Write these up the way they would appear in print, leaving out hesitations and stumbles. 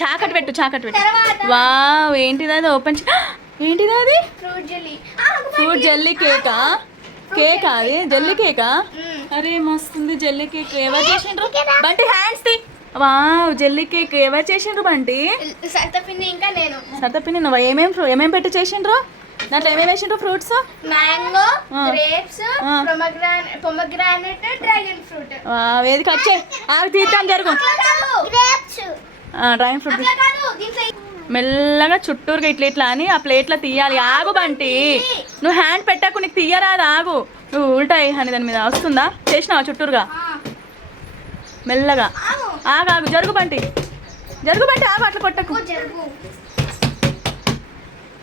చాకట్ పెట్టు వావ్ ఏంటిది అది ఓపెన్ ఏంటిది అది ఫ్రూట్ జెల్లీ కేకా అది జెల్లీ కేకా అరే మస్తుంది జెల్లీ కేక్ ఎవరు చేసిండ్రు Bunty hands the wow jelly cake ఎవరు చేసిండ్రు బంటి సతపిన్ని నువ్వు ఏమేం పెట్టి చేసిండ్రు దాంట్లో ఏమేమి వేసిండ్రు fruits mango grapes pomegranate dragon fruit ఏది కట్ చేయి తీద్దాం జరుగు డ్రాగన్ ఫ్రూట్ మెల్లగా చుట్టూరుగా ఇట్లా అని ఆ ప్లేట్లో తీయాలి ఆగు బంటి నువ్వు హ్యాండ్ పెట్టాకు నీకు తీయరాదు ఆగు నువ్వు ఉల్టా అని దాని మీద వస్తుందా చేసినావా చుట్టూరుగా మెల్లగా ఆగు జరుగు బంటి ఆగు అట్లా కొట్టకు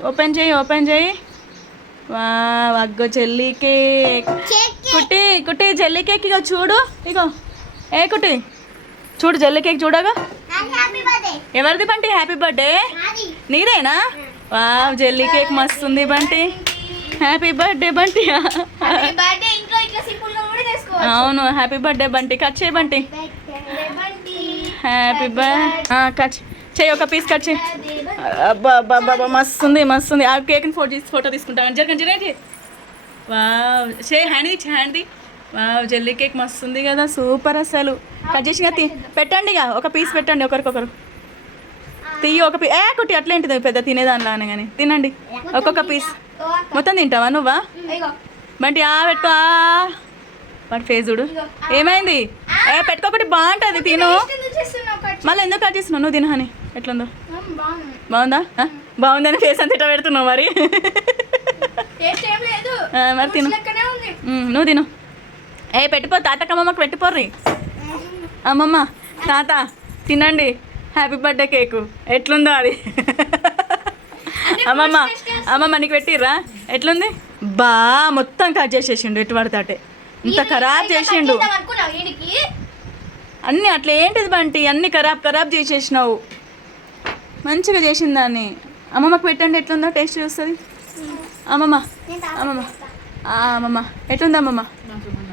ఓపెన్ చేయి అగ్గో జెల్లీ కేక్ కుట్టి జెల్లీ కేక్ ఇగో చూడు ఇగో ఏ కుట్టి చూడు జెల్లీ కేక్ చూడగా ఎవరిది బంటి హ్యాపీ బర్త్డే నీదేనా వావ్ జెల్లీ కేక్ మస్తుంది బంటి హ్యాపీ బర్త్డే బంటి అవును హ్యాపీ బర్త్డే బంటి కట్ చేయి బంటి హ్యాపీ బర్త్డే కట్ చేయి ఒక పీస్ కట్ చేయి అబ్బా మస్తుంది ఆ కేక్ని ఫోటో తీసుకుంటాను జరగండి వావ్ హ్యాండ్ది వావ్ జెల్లీ కేక్ మస్తుంది కదా సూపర్ అసలు కట్ చేసి పెట్టండి ఇక ఒక పీస్ పెట్టండి ఒకరికొకరు తీయి ఒక పీస్ కుట్టి అట్లేంటిది పెద్ద తినేదానిలా అని కానీ తినండి ఒక్కొక్క పీస్ మొత్తం తింటావా నువ్వా బంటి పెట్టుకో వాటి ఫేస్ చూడు ఏమైంది పెట్టుకోకటి బాగుంటుంది తిను మళ్ళీ ఎందుకు కట్ చేస్తున్నావు నువ్వు తినని ఎట్లుందో బాగుందా బాగుందని ఫేస్ అంత ఇట్లా పెడుతున్నావు మరి మరి తిను నువ్వు తిను పెట్టిపో తాతకి అమ్మమ్మకి పెట్టిపోర్రి అమ్మమ్మ తాత తినండి హ్యాపీ బర్త్డే కేకు ఎట్లుందో అది అమ్మమ్మ నీకు పెట్టిర్రా ఎట్లుంది మొత్తం కట్ చేసేసిండు ఎటు పడితే ఇంత ఖరాబ్ చేసిండు అన్నీ అట్లా ఏంటిది బంటి అన్నీ ఖరాబ్ చేసేసినావు మంచిగా చేసింది దాన్ని అమ్మమ్మకి పెట్టండి ఎట్లుందో టేస్ట్ చూస్తుంది అమ్మమ్మ ఎట్లుందా అమ్మమ్మ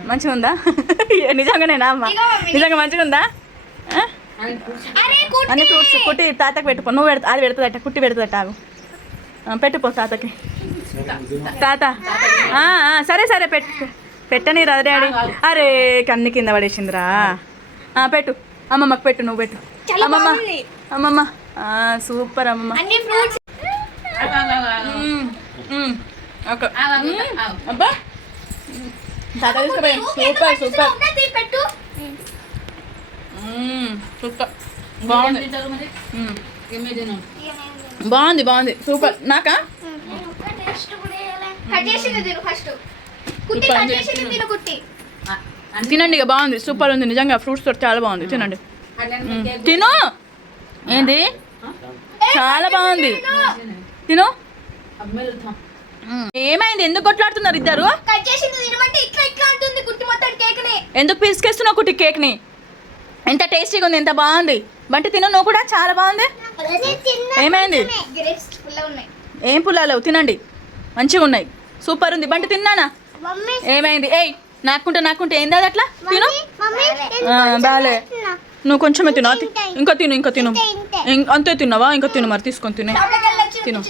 మంచిగా ఉందా నిజంగానేనా అమ్మ నిజంగా మంచిగా ఉందా అన్ని ఫ్రూట్స్ కుట్టి తాతకి పెట్టుకో నువ్వు అది పెడుతుందట కుట్టి పెడుతుందట ఆగు పెట్టుకో తాతకి తాత సరే పెట్టని రా డాడీ అరే కన్ని కింద పడేసిందిరా పెట్టు అమ్మమ్మకి పెట్టు నువ్వు పెట్టు అమ్మమ్మ సూపర్ అమ్మమ్మ అబ్బా తాత తీసుకుపోయి సూపర్ బాగుంది సూపర్ నాకా తినండి ఇక బాగుంది సూపర్ ఉంది నిజంగా ఫ్రూట్స్ తోటి చాలా బాగుంది తినండి తిను ఏంది చాలా బాగుంది తిను ఏమైంది ఎందుకు కొట్లాడుతున్నారు ఇద్దరు ఎందుకు పిసికేస్తున్నావు కుట్టి కేక్ని ఎంత టేస్టీగా ఉంది ఎంత బాగుంది బంటి తిను నువ్వు కూడా చాలా బాగుంది ఏమైంది ఏం పుల్లాలేవు తినండి మంచిగా ఉన్నాయి సూపర్ ఉంది బంటి తిన్నానా ఏమైంది నాకుంటే ఏంది అది అట్లా తిను బాలే నువ్వు కొంచెమే తిను ఇంకా తిను అంతే తిన్నావా ఇంకా తిను మరి తీసుకొని తిను